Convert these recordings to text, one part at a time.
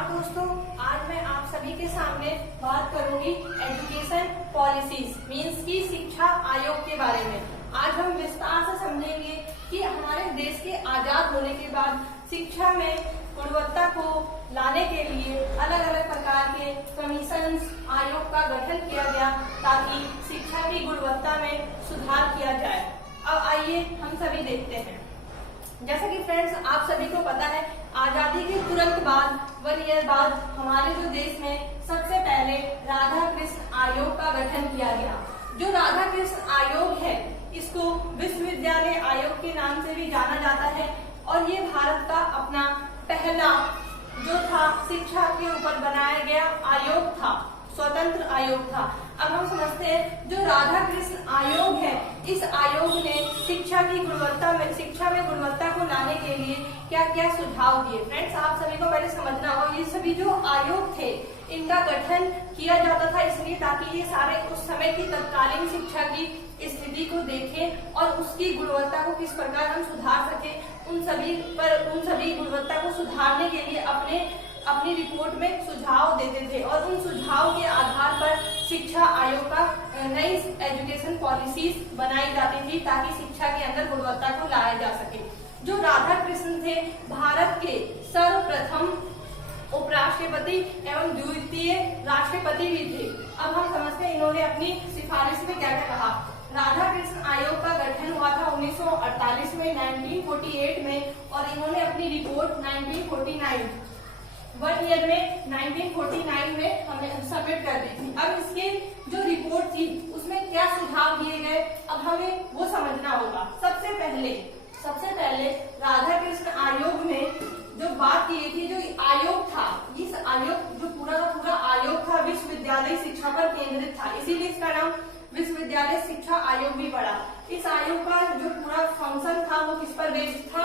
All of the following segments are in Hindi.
नमस्कार दोस्तों, आज मैं आप सभी के सामने बात करूंगी एजुकेशन पॉलिसीज मीन्स की शिक्षा आयोग के बारे में। आज हम विस्तार से समझेंगे कि हमारे देश के आजाद होने के बाद शिक्षा में गुणवत्ता को लाने के लिए अलग अलग प्रकार के कमीशन आयोग का गठन किया गया ताकि शिक्षा की गुणवत्ता में सुधार किया जाए। अब आइए हम सभी देखते हैं। जैसा कि फ्रेंड्स आप सभी को पता है, आजादी के तुरंत बाद 1 ईयर बाद हमारे जो देश में सबसे पहले राधा कृष्ण आयोग का गठन किया गया। जो राधा कृष्ण आयोग है इसको विश्वविद्यालय आयोग के नाम से भी जाना जाता है और ये भारत का अपना पहला जो था शिक्षा के ऊपर बनाया गया आयोग था, स्वतंत्र आयोग था। अब हम समझते हैं जो राधा कृष्ण आयोग है, इस आयोग ने शिक्षा में गुणवत्ता को लाने के लिए क्या क्या सुझाव दिए। फ्रेंड्स आप सभी को पहले समझना होगा, ये सभी जो आयोग थे इनका गठन किया जाता था इसलिए ताकि ये सारे उस समय की तत्कालीन शिक्षा की स्थिति को देखें और उसकी गुणवत्ता को किस प्रकार हम सुधार सके, उन सभी गुणवत्ता को सुधारने के लिए अपनी रिपोर्ट में सुझाव देते थे और उन सुझाव के आधार पर शिक्षा आयोग का नई एजुकेशन पॉलिसीज बनाई जाती थी ताकि शिक्षा के अंदर गुणवत्ता को लाया जा सके। जो राधा कृष्ण थे भारत के सर्वप्रथम उपराष्ट्रपति एवं द्वितीय राष्ट्रपति भी थे। अब हम समझते हैं इन्होंने अपनी सिफारिश में क्या क्या कहा। राधा कृष्ण आयोग का गठन हुआ था 1948 में, 1948 में, और इन्होंने अपनी रिपोर्ट 1949 1 ईयर में 1949 में हमें सबमिट कर दी थी। अब इसके जो रिपोर्ट थी उसमें क्या सुझाव दिए गए, अब हमें वो समझना होगा। सबसे पहले राधा कृष्ण आयोग ने जो बात की थी, जो आयोग था, इस आयोग जो पूरा आयोग था विश्वविद्यालय शिक्षा पर केंद्रित था, इसीलिए इसका नाम विश्वविद्यालय शिक्षा आयोग भी पड़ा। इस आयोग का जो पूरा फंक्शन था वो किस पर बेस्ड था,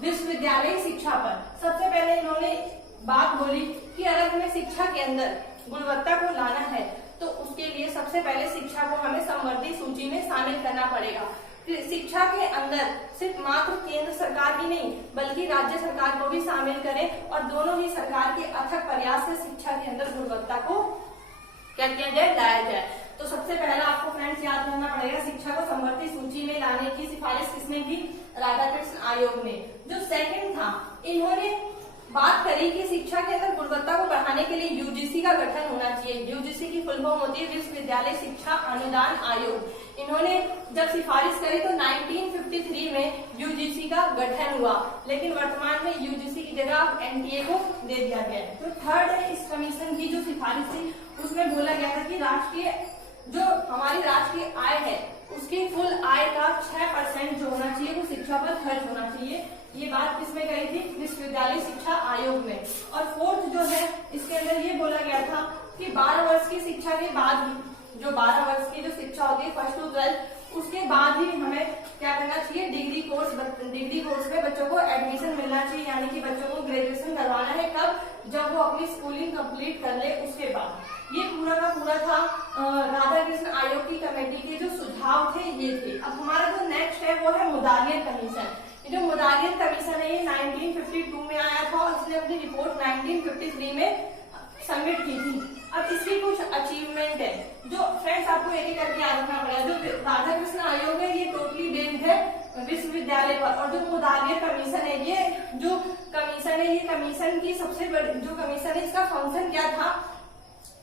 विश्वविद्यालय शिक्षा पर। सबसे पहले इन्होंने बात बोली कि अगर हमें शिक्षा के अंदर गुणवत्ता को लाना है तो उसके लिए सबसे पहले शिक्षा को हमें समवर्ती सूची में शामिल करना पड़ेगा। शिक्षा के अंदर सिर्फ मात्र केंद्र सरकार ही नहीं बल्कि राज्य सरकार को भी शामिल करें और दोनों ही सरकार के अथक प्रयास से शिक्षा के अंदर गुणवत्ता को क्या किया जाए, लाया जाए। तो सबसे पहला आपको फ्रेंड्स याद रखना पड़ेगा, शिक्षा को समवर्ती सूची में लाने की सिफारिश किसने की, राधा कृष्ण आयोग ने। जो सेकंड था, इन्होंने बात करी कि शिक्षा के अंदर गुणवत्ता को बढ़ाने के लिए यूजीसी का गठन होना चाहिए। यूजीसी की फुल फॉर्म होती है विश्वविद्यालय शिक्षा अनुदान आयोग। इन्होंने जब सिफारिश करी तो 1953 में यूजीसी का गठन हुआ, लेकिन वर्तमान में यूजीसी की जगह एनटीए को दे दिया गया है। तो थर्ड है, इस कमीशन की जो सिफारिश थी उसमें बोला गया था कि जो हमारी राष्ट्रीय आय है उसकी कुल आय का 6% जो होना चाहिए वो शिक्षा पर खर्च होना चाहिए। ये बात किसमें कही थी, विश्वविद्यालय शिक्षा आयोग में। और फोर्थ जो है इसके अंदर ये बोला गया था कि 12 वर्ष की शिक्षा के बाद ही, जो 12 वर्ष की जो शिक्षा होती है 1st to 12, उसके बाद ही हमें क्या करना चाहिए, डिग्री कोर्स में बच्चों को एडमिशन मिलना चाहिए, यानी कि बच्चों को ग्रेजुएशन करवाना है। कब, जब वो अपनी स्कूलिंग कंप्लीट कर ले उसके बाद। ये पूरा का पूरा था राधा कृष्ण आयोग की कमेटी के जो सुझाव थे ये थे। अब हमारा जो नेक्स्ट है वो है मुदालियत कमीशन। ये जो मुदालियत कमीशन है ये 1952 में आया था और इसने अपनी रिपोर्ट 1953 में सबमिट की थी। अब इसकी कुछ अचीवमेंट है जो फ्रेंड्स आपको एक करके याद रखना पड़ेगा। जो राधा कृष्ण आयोग है ये टोटली बेस्ड है विश्वविद्यालय पर, और जो मुदालियत कमीशन है ये जो कमीशन है, ये कमीशन की सबसे बड़ी जो कमीशन है इसका फंक्शन क्या था,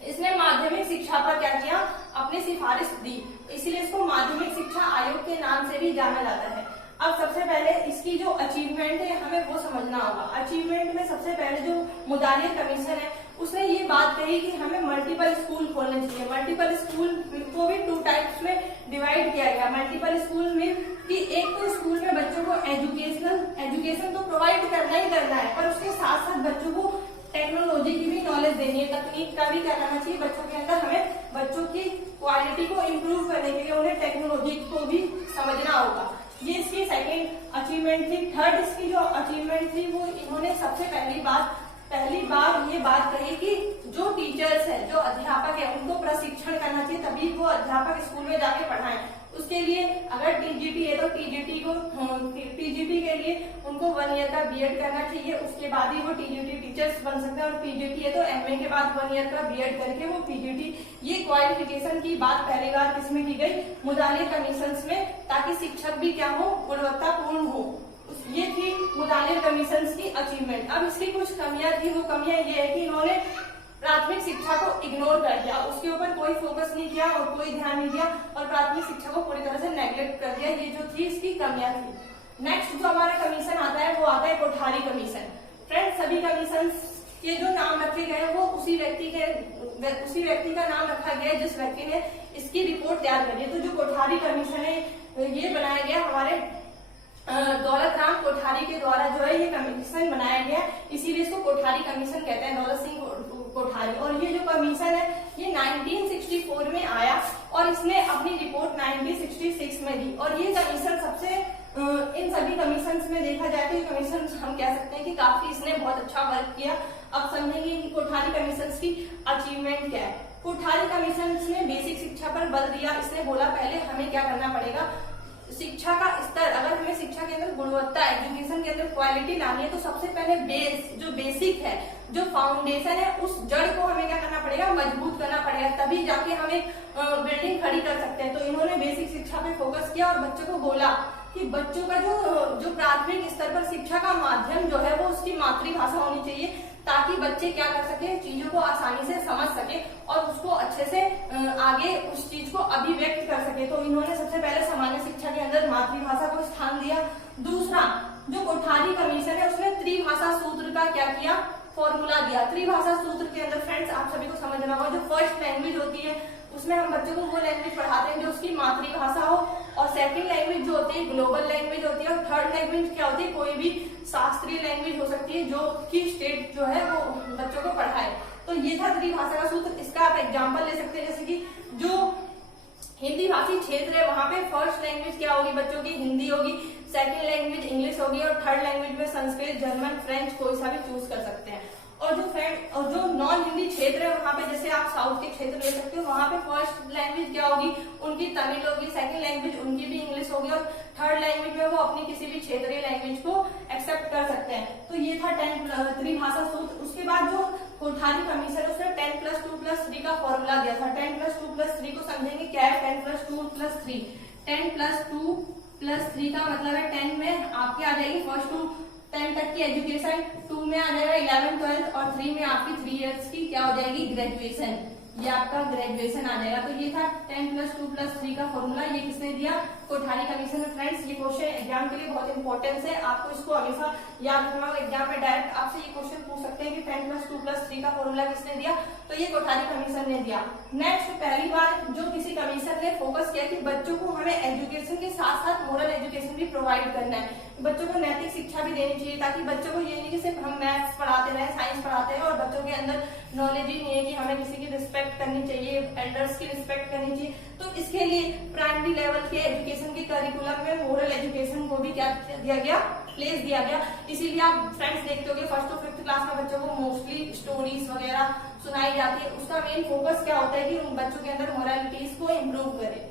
इसने माध्यमिक शिक्षा पर क्या किया, अपनी सिफारिश दी, इसीलिए इसको माध्यमिक शिक्षा आयोग के नाम से भी जाना जाता है। अब सबसे पहले इसकी जो अचीवमेंट है हमें वो समझना होगा। अचीवमेंट में सबसे पहले जो मुदालियत कमीशन है उसने ये बात कही कि हमें मल्टीपल स्कूल खोलने चाहिए। मल्टीपल स्कूल को भी 2 टाइप्स में डिवाइड किया गया। मल्टीपल स्कूल में कि एक तो स्कूल में बच्चों को एजुकेशन तो प्रोवाइड करना ही करना है, पर उसके साथ साथ बच्चों को टेक्नोलॉजी की भी नॉलेज देनी है, तकनीक का भी क्या करना चाहिए बच्चों के अंदर। हमें बच्चों की क्वालिटी को इम्प्रूव करने के लिए उन्हें टेक्नोलॉजी को भी समझना होगा। ये इसकी सेकेंड अचीवमेंट थी। थर्ड इसकी जो अचीवमेंट थी वो इन्होंने सबसे पहली बार ये बात कही कि जो टीचर्स है, जो अध्यापक है, उनको प्रशिक्षण करना चाहिए, तभी वो अध्यापक स्कूल में जाके पढ़ाएं। उसके लिए अगर टीजीटी है तो टीजीटी के लिए उनको 1 ईयर का बीएड करना चाहिए, उसके बाद ही वो टीजीटी टीचर्स बन सकते हैं। और पीजीटी है तो एमए के बाद 1 ईयर का बीएड करके वो पीजीटी, ये क्वालिफिकेशन की बात पहली बार किसमें की गई, मुदालिर कमीशन में, ताकि शिक्षक भी क्या हो, गुणवत्तापूर्ण हो। ये थी मुदालिर कमीशन की अचीवमेंट। अब इसकी कुछ कमियां थी, वो कमियां ये है कि इन्होंने प्राथमिक शिक्षा को इग्नोर कर दिया, उसके ऊपर कोई फोकस नहीं किया और कोई ध्यान नहीं दिया और प्राथमिक शिक्षा को पूरी तरह से नेग्लेक्ट कर दिया। ये जो थी इसकी कमियां थी। नेक्स्ट जो हमारा कमीशन आता है वो आता है कोठारी कमीशन। फ्रेंड्स, सभी कमीशन के जो नाम रखे गए हैं वो उसी व्यक्ति का नाम रखा गया है जिस व्यक्ति ने इसकी रिपोर्ट तैयार करी है। तो जो कोठारी कमीशन है ये बनाया गया हमारे दौलत राम कोठारी के द्वारा जो है ये कमीशन बनाया गया, इसीलिए इसको कोठारी कमीशन कहते हैं, दौलत सिंह कोठारी। और ये जो कमीशन है ये 1964 में आया और इसने अपनी रिपोर्ट 1966 में दी। और ये कमीशन सबसे इन सभी कमीशन में देखा जाए तो ये कमीशन हम कह सकते हैं कि काफी इसने बहुत अच्छा वर्क किया। अब समझेंगे कि कोठारी कमीशन की अचीवमेंट क्या है। कोठारी कमीशन ने बेसिक शिक्षा पर बल दिया। इसने बोला पहले हमें क्या करना पड़ेगा, शिक्षा का स्तर, अगर हमें शिक्षा के अंदर गुणवत्ता, एजुकेशन के अंदर क्वालिटी लानी है तो सबसे पहले बेस, जो बेसिक है, जो फाउंडेशन है, उस जड़ को हमें क्या करना पड़ेगा, मजबूत करना पड़ेगा, तभी जाके हम एक बिल्डिंग खड़ी कर सकते हैं। तो इन्होंने बेसिक शिक्षा पे फोकस किया और बच्चों को बोला कि बच्चों का जो प्राथमिक स्तर पर शिक्षा का माध्यम जो है वो उसकी मातृभाषा होनी चाहिए, ताकि बच्चे क्या कर सके, चीजों को आसानी से समझ सके और उसको अच्छे से आगे उस चीज को अभिव्यक्त कर सके। तो इन्होंने सबसे पहले सामान्य शिक्षा के अंदर मातृभाषा को स्थान दिया। दूसरा, जो कोठारी कमीशन है उसने त्रिभाषा सूत्र का क्या किया, फॉर्मूला दिया। त्रिभाषा सूत्र के अंदर फ्रेंड्स आप सभी को समझना होगा, जो फर्स्ट लैंग्वेज होती है उसमें हम बच्चों को वो लैंग्वेज पढ़ाते हैं जो उसकी मातृभाषा हो, और सेकंड लैंग्वेज जो होती है ग्लोबल लैंग्वेज होती है, और थर्ड लैंग्वेज क्या होती है, कोई भी शास्त्रीय लैंग्वेज हो सकती है जो कि स्टेट जो है वो बच्चों को पढ़ाए। तो ये था त्रिभाषा का सूत्र। इसका आप एग्जाम्पल ले सकते हैं, जैसे कि जो हिंदी भाषी क्षेत्र है वहां पे फर्स्ट लैंग्वेज क्या होगी बच्चों की, हिंदी होगी, सेकंड लैंग्वेज इंग्लिश होगी और थर्ड लैंग्वेज में संस्कृत, जर्मन, फ्रेंच कोई सा भी चूज कर सकते हैं। और जो नॉन हिंदी क्षेत्र है वहां पे, जैसे आप साउथ के क्षेत्र ले सकते हो, वहां पे फर्स्ट लैंग्वेज क्या होगी, उनकी तमिल होगी, सेकंड लैंग्वेज उनकी भी इंग्लिश होगी और थर्ड लैंग्वेज में वो अपनी किसी भी क्षेत्रीय लैंग्वेज को एक्सेप्ट कर सकते हैं। तो ये था त्रिभाषा सूत्र। उसके बाद जो कोठारी कमीशन उसने 10+2+3 का फॉर्मूला दिया था। 10+2+3 को समझेंगे क्या है, 10+2+3, 10+2+3 का मतलब है 10 में आपके आ जाएगी फर्स्ट टू 10 तक की एजुकेशन, 2 में आ जाएगा 11, 12 और 3 में आपकी 3 इयर्स की क्या हो जाएगी, ग्रेजुएशन। ये आपका ग्रेजुएशन आ जाएगा। तो ये था 10+2+3 का फॉर्मूला। ये किसने दिया, कोठारी कमीशन में। फ्रेंड्स, ये क्वेश्चन एग्जाम के लिए बहुत इंपॉर्टेंस है, आपको इसको हमेशा याद रखना होगा। एग्जाम में डायरेक्ट आपसे ये क्वेश्चन पूछ सकते हैं कि 10+2+3 का फॉर्मूला किसने दिया, तो ये कोठारी कमीशन ने दिया। नेक्स्ट, पहली बार जो किसी कमीशन ने फोकस किया कि बच्चों को हमें एजुकेशन के साथ साथ मोरल एजुकेशन भी प्रोवाइड करना है, बच्चों को नैतिक शिक्षा भी देनी चाहिए, ताकि बच्चों को ये नहीं कि सिर्फ हम मैथ्स पढ़ाते रहे, साइंस पढ़ाते हैं और बच्चों के अंदर नॉलेज ही नहीं है कि हमें किसी की रिस्पेक्ट करनी चाहिए, एल्डर्स की रिस्पेक्ट करनी चाहिए। तो इसके लिए प्राइमरी लेवल के एजुकेशन के करिकुलम में मोरल एजुकेशन को भी क्या दिया गया, प्लेस दिया गया। इसीलिए आप फ्रेंड्स देखते होंगे 1st और 5th क्लास में बच्चों को मोस्टली स्टोरीज वगैरह सुनाई जाती है। उसका मेन फोकस क्या होता है कि उन बच्चों के अंदर मोरालिटीज को इम्प्रूव करे।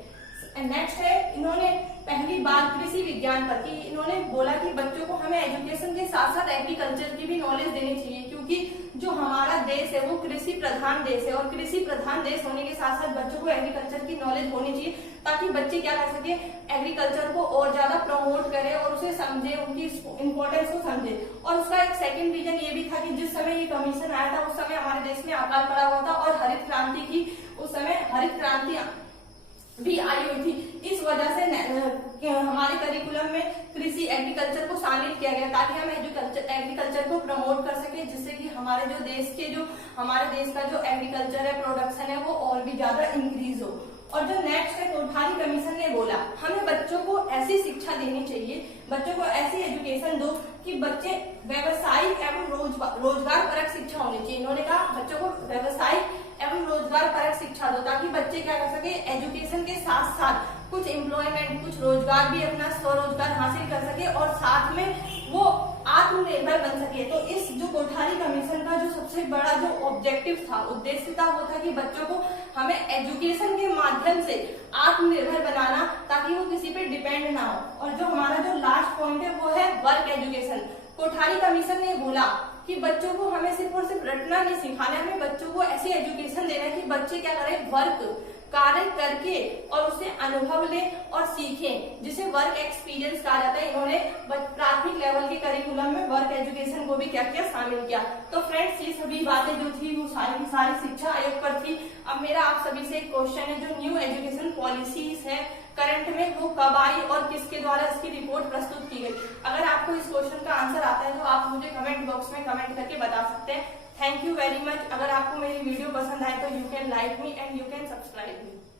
नेक्स्ट है, इन्होंने पहली बार कृषि विज्ञान पर की, इन्होंने बोला कि बच्चों को हमें एजुकेशन के साथ साथ एग्रीकल्चर की भी नॉलेज देनी चाहिए, क्योंकि जो हमारा देश है वो कृषि प्रधान देश है और कृषि प्रधान देश होने के साथ साथ बच्चों को एग्रीकल्चर की नॉलेज होनी चाहिए, ताकि बच्चे क्या कर सके, एग्रीकल्चर को और ज्यादा प्रमोट करे और उसे समझे, उनकी इम्पोर्टेंस को समझे। और उसका एक सेकंड रीजन ये भी था कि जिस समय ये कमीशन आया था उस समय हमारे देश में अकाल पड़ा हुआ था और हरित क्रांति की, उस समय हरित क्रांति भी आई हुई थी। इस वजह से हमारे करिकुलम में कृषि एग्रीकल्चर को शामिल किया गया, ताकि हम एग्रीकल्चर को प्रमोट कर सके, जिससे कि हमारे जो देश के हमारे देश का जो एग्रीकल्चर है, प्रोडक्शन है, वो और भी ज्यादा इंक्रीज हो। और जो नेक्स्ट है, कोठारी कमीशन ने बोला हमें बच्चों को ऐसी शिक्षा देनी चाहिए, बच्चों को ऐसी एजुकेशन दो कि बच्चे व्यवसायिक एवं रोजगार परक शिक्षा होनी चाहिए। इन्होंने कहा बच्चों को व्यवसायिक एवं रोजगार परक शिक्षा दो, ताकि बच्चे क्या कर सके, एजुकेशन के साथ साथ कुछ एम्प्लॉयमेंट, कुछ रोजगार भी अपना स्वरोजगार हासिल कर सके और साथ में वो आत्मनिर्भर बन सके। तो इस जो कोठारी कमीशन का जो सबसे बड़ा जो ऑब्जेक्टिव था, उद्देश्य था, वो था कि बच्चों को हमें एजुकेशन के माध्यम से आत्मनिर्भर बनाना, ताकि वो किसी पे डिपेंड ना हो। और जो हमारा जो लास्ट पॉइंट है वो है वर्क एजुकेशन। कोठारी कमीशन ने बोला कि बच्चों को हमें सिर्फ और सिर्फ रटना नहीं सिखाना है, हमें बच्चों को ऐसी एजुकेशन देना है कि बच्चे क्या करें, वर्क कार्य करके और उससे अनुभव लें और सीखें, जिसे वर्क एक्सपीरियंस कहा जाता है। इन्होंने प्राथमिक लेवल के करिकुलम में वर्क एजुकेशन को भी क्या किया, शामिल किया। तो फ्रेंड्स, ये सभी बातें जो थी वो सारी की सारी शिक्षा आयोग पर थी। अब मेरा आप सभी से एक क्वेश्चन है, जो न्यू एजुकेशन पॉलिसीज है करंट में, वो कब आई और किसके द्वारा इसकी रिपोर्ट प्रस्तुत की गई? अगर आपको इस क्वेश्चन का आंसर आता है तो आप मुझे कमेंट बॉक्स में कमेंट करके बता सकते हैं। Thank you very much. अगर आपको मेरी वीडियो पसंद आए तो you can like me and you can subscribe me.